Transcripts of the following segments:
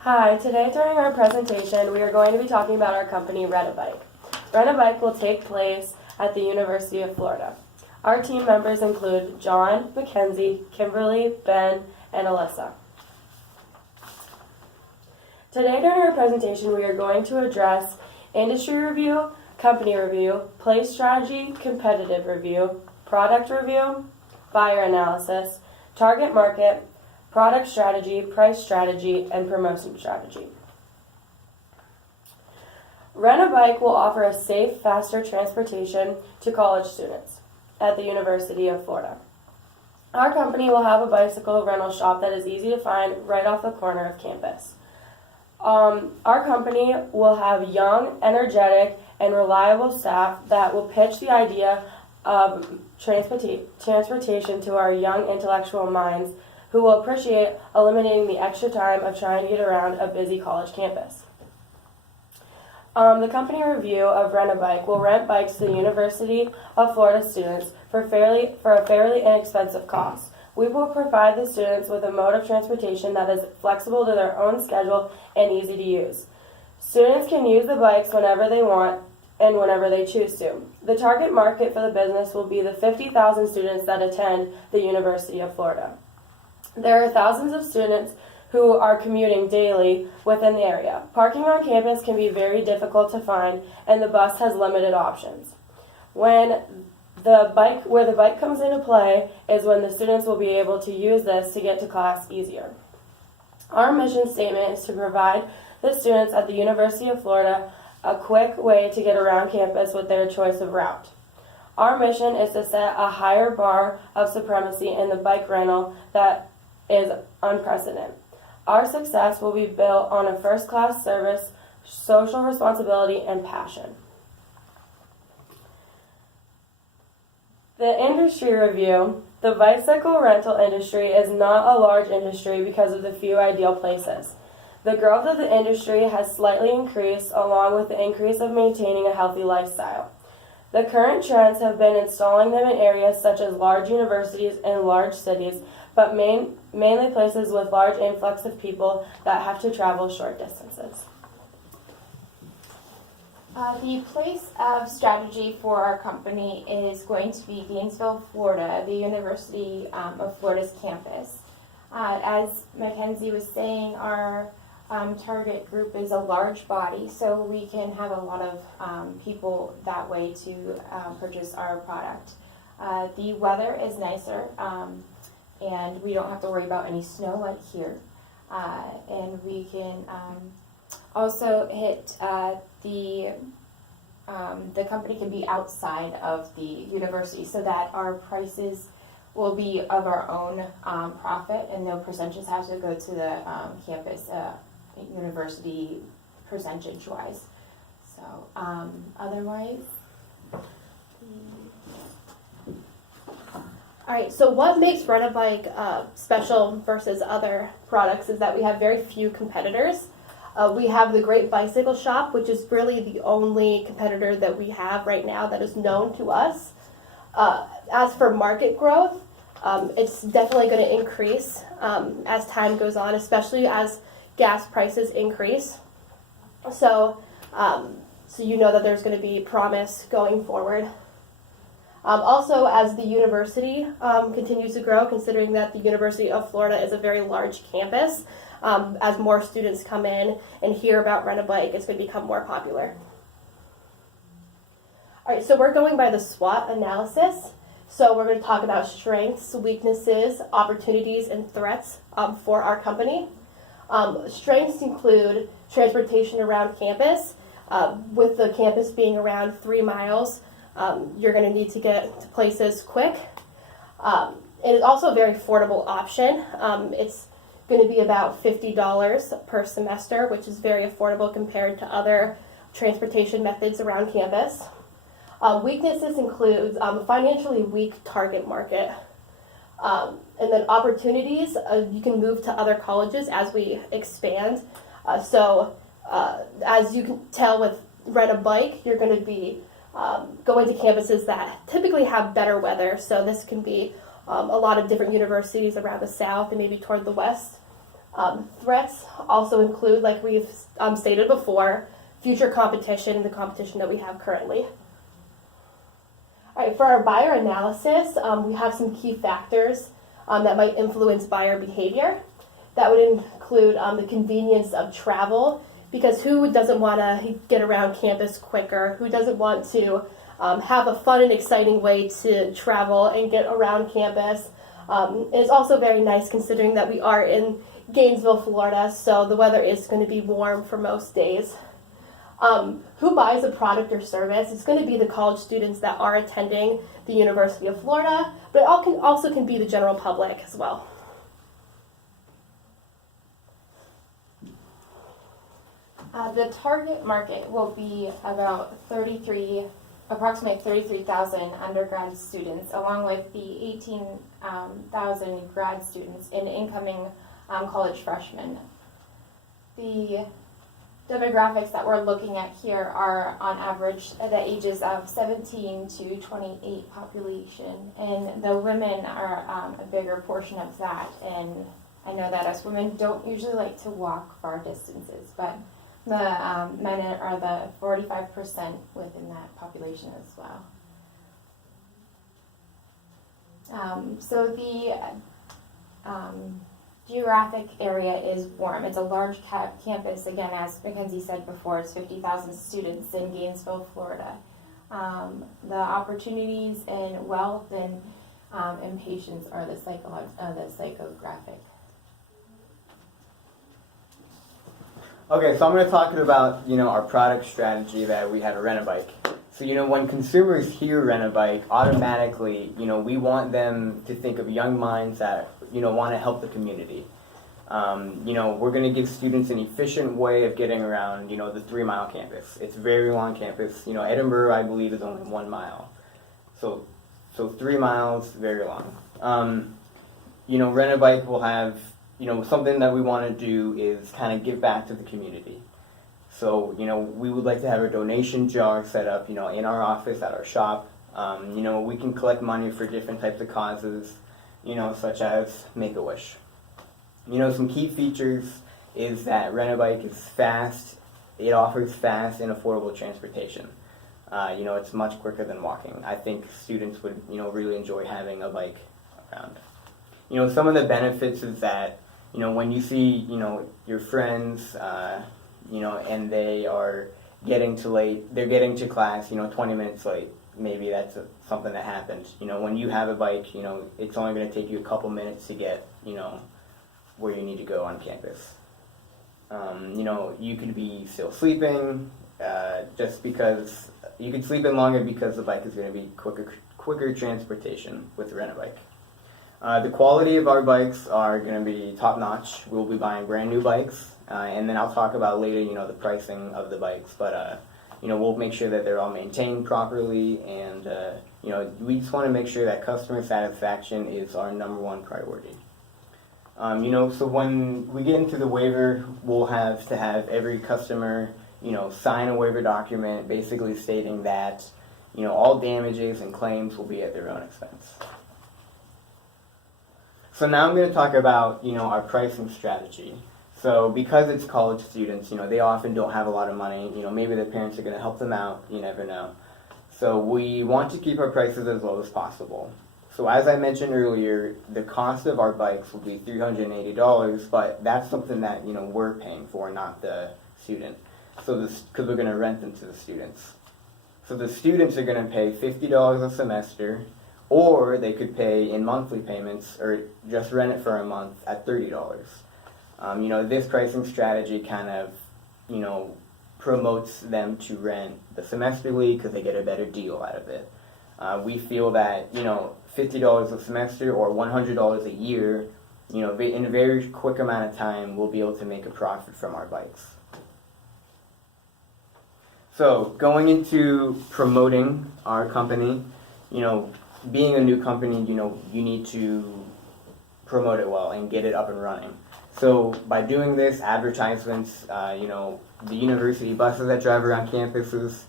Hi, today during our presentation we are going to be talking about our company Rent-A-Bike. Rent-A-Bike will take place at the University of Florida. Our team members include John, Mackenzie, Kimberly, Ben, and Alyssa. Today during our presentation we are going to address industry review, company review, place strategy, competitive review, product review, buyer analysis, target market, product strategy, price strategy, and promotion strategy. Rent-A-Bike will offer a safe, faster transportation to college students at the University of Florida. Our company will have a bicycle rental shop that is easy to find right off the corner of campus. Our company will have young, energetic, and reliable staff that will pitch the idea of transportation to our young intellectual minds who will appreciate eliminating the extra time of trying to get around a busy college campus. The company review of Rent-A-Bike will rent bikes to the University of Florida students for a fairly inexpensive cost. We will provide the students with a mode of transportation that is flexible to their own schedule and easy to use. Students can use the bikes whenever they want and whenever they choose to. The target market for the business will be the 50,000 students that attend the University of Florida. There are thousands of students who are commuting daily within the area. Parking on campus can be very difficult to find, and the bus has limited options. Where the bike comes into play is when the students will be able to use this to get to class easier. Our mission statement is to provide the students at the University of Florida a quick way to get around campus with their choice of route. Our mission is to set a higher bar of supremacy in the bike rental that is unprecedented. Our success will be built on a first-class service, social responsibility, and passion. The industry review. The bicycle rental industry is not a large industry because of the few ideal places. The growth of the industry has slightly increased along with the increase of maintaining a healthy lifestyle. The current trends have been installing them in areas such as large universities and large cities, but mainly places with large influx of people that have to travel short distances. The place of strategy for our company is going to be Gainesville, Florida, the University of Florida's campus. As Mackenzie was saying, our target group is a large body, so we can have a lot of people that way to purchase our product. The weather is nicer, and we don't have to worry about any snow like here. And we can also hit the company can be outside of the university so that our prices will be of our own profit and no percentages have to go to the campus university percentage wise. So otherwise. Alright, so what makes Rent-A-Bike special versus other products is that we have very few competitors. We have the Great Bicycle Shop, which is really the only competitor that we have right now that is known to us. As for market growth, it's definitely going to increase as time goes on, especially as gas prices increase. So you know that there's going to be promise going forward. Also, as the university continues to grow, considering that the University of Florida is a very large campus, as more students come in and hear about Rent-A-Bike, it's going to become more popular. All right, so we're going by the SWOT analysis. So we're going to talk about strengths, weaknesses, opportunities, and threats for our company. Strengths include transportation around campus. With the campus being around 3 miles, you're going to need to get to places quick. It is also a very affordable option. It's going to be about $50 per semester, which is very affordable compared to other transportation methods around campus. Weaknesses include financially weak target market. And then opportunities, you can move to other colleges as we expand. As you can tell with Rent-A-Bike, you're going to be going to campuses that typically have better weather. So this can be a lot of different universities around the south and maybe toward the west. Threats also include, like we've stated before, future competition and the competition that we have currently. All right, for our buyer analysis, we have some key factors that might influence buyer behavior. That would include the convenience of travel, because who doesn't want to get around campus quicker? Who doesn't want to have a fun and exciting way to travel and get around campus? And it's also very nice considering that we are in Gainesville, Florida, so the weather is going to be warm for most days. Who buys a product or service? It's going to be the college students that are attending the University of Florida, but it also can be the general public as well. The target market will be about approximately 33,000 undergrad students, along with the 18,000 grad students and incoming college freshmen. The demographics that we're looking at here are on average the ages of 17 to 28 population, and the women are a bigger portion of that. And I know that us women don't usually like to walk far distances, but the men are the 45% within that population as well. So the geographic area is warm. It's a large campus. Again, as Mackenzie said before, it's 50,000 students in Gainesville, Florida. The opportunities in wealth and patience are the psychographic. Okay, so I'm going to talk about, our product strategy that we have at Rent-A-Bike. So, when consumers hear Rent-A-Bike, automatically, we want them to think of young minds that, want to help the community. We're going to give students an efficient way of getting around, the 3 Mile campus. It's a very long campus. Edinburgh, I believe, is only 1 mile. So 3 miles, very long. Rent-A-Bike will have, something that we want to do is kind of give back to the community. So, we would like to have a donation jar set up, in our office, at our shop. We can collect money for different types of causes, such as Make-A-Wish. Some key features is that Rent-A-Bike is fast. It offers fast and affordable transportation. It's much quicker than walking. I think students would, really enjoy having a bike around. Some of the benefits is that, when you see, your friends, and they are getting they're getting to class, 20 minutes late. Maybe that's something that happened. When you have a bike, it's only going to take you a couple minutes to get, where you need to go on campus. You could be still sleeping, just because you could sleep in longer because the bike is going to be quicker transportation with the Rent-A-Bike. The quality of our bikes are going to be top-notch. We'll be buying brand new bikes, and then I'll talk about later, the pricing of the bikes. But, we'll make sure that they're all maintained properly, and, we just want to make sure that customer satisfaction is our #1 priority. So when we get into the waiver, we'll have to have every customer, sign a waiver document basically stating that, all damages and claims will be at their own expense. So now I'm going to talk about, our pricing strategy. So because it's college students, they often don't have a lot of money. Maybe their parents are going to help them out. You never know. So we want to keep our prices as low as possible. So as I mentioned earlier, the cost of our bikes will be $380, but that's something that, we're paying for, not the student. So because we're going to rent them to the students. So the students are going to pay $50 a semester, or they could pay in monthly payments, or just rent it for a month at $30. This pricing strategy kind of, promotes them to rent the semesterly because they get a better deal out of it. We feel that, $50 a semester or $100 a year, in a very quick amount of time, we'll be able to make a profit from our bikes. So going into promoting our company, being a new company, you need to promote it well and get it up and running. So by doing this, advertisements, the university buses that drive around campuses,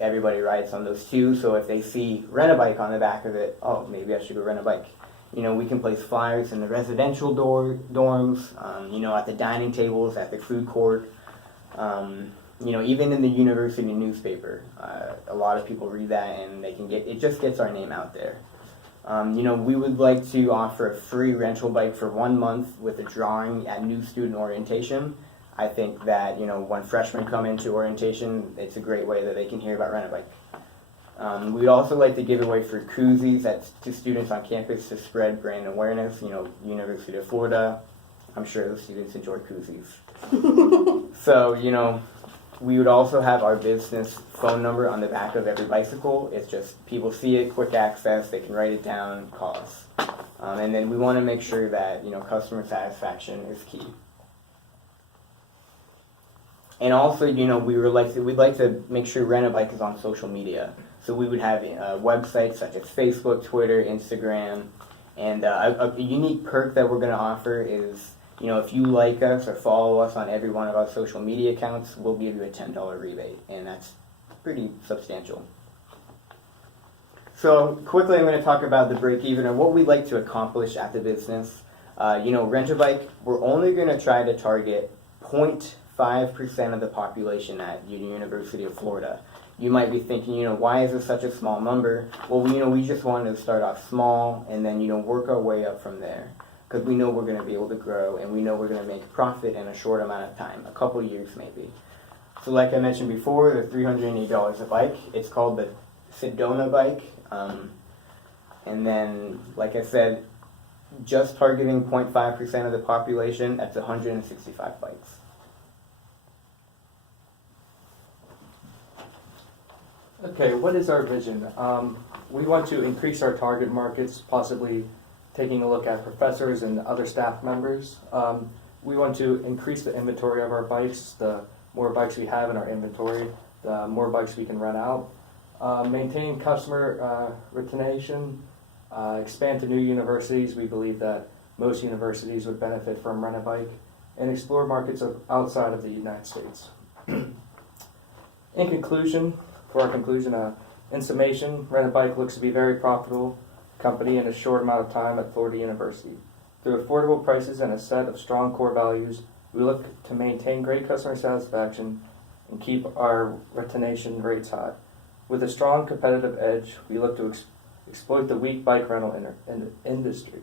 everybody rides on those too. So if they see Rent-A-Bike on the back of it, oh, maybe I should go rent a bike. We can place flyers in the residential dorms, at the dining tables, at the food court, even in the university newspaper. A lot of people read that and it just gets our name out there. We would like to offer a free rental bike for 1 month with a drawing at new student orientation. I think that, when freshmen come into orientation, it's a great way that they can hear about Rent-A-Bike. We'd also like to give away for koozies to students on campus to spread brand awareness. University of Florida, I'm sure the students enjoy koozies. So, we would also have our business phone number on the back of every bicycle. It's just people see it, quick access, they can write it down, call us. And then we want to make sure that, customer satisfaction is key. And also, we'd like to make sure Rent-A-Bike is on social media. So we would have websites such as Facebook, Twitter, Instagram, and a unique perk that we're going to offer is, if you like us or follow us on every one of our social media accounts, we'll give you a $10 rebate, and that's pretty substantial. So quickly, I'm going to talk about the break-even or what we'd like to accomplish at the business. Rent-A-Bike, we're only going to try to target 0.5% of the population at University of Florida. You might be thinking, why is this such a small number? Well, we just wanted to start off small and then, work our way up from there. Because we know we're going to be able to grow and we know we're going to make profit in a short amount of time, a couple years maybe. So like I mentioned before, the $380 a bike, it's called the Sedona bike. And then, like I said, just targeting 0.5% of the population, that's 165 bikes. Okay, what is our vision? We want to increase our target markets, possibly taking a look at professors and other staff members. We want to increase the inventory of our bikes. The more bikes we have in our inventory, the more bikes we can rent out. Maintain customer retention, expand to new universities. We believe that most universities would benefit from Rent-A-Bike, and explore markets outside of the United States. In summation, Rent-A-Bike looks to be a very profitable company in a short amount of time at Florida University. Through affordable prices and a set of strong core values, we look to maintain great customer satisfaction and keep our retention rates high. With a strong competitive edge, we look to exploit the weak bike rental industry.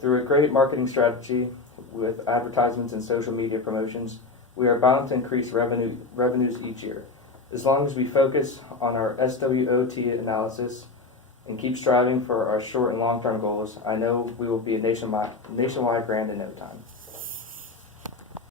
Through a great marketing strategy with advertisements and social media promotions, we are bound to increase revenues each year. As long as we focus on our SWOT analysis and keep striving for our short and long-term goals, I know we will be a nationwide brand in no time.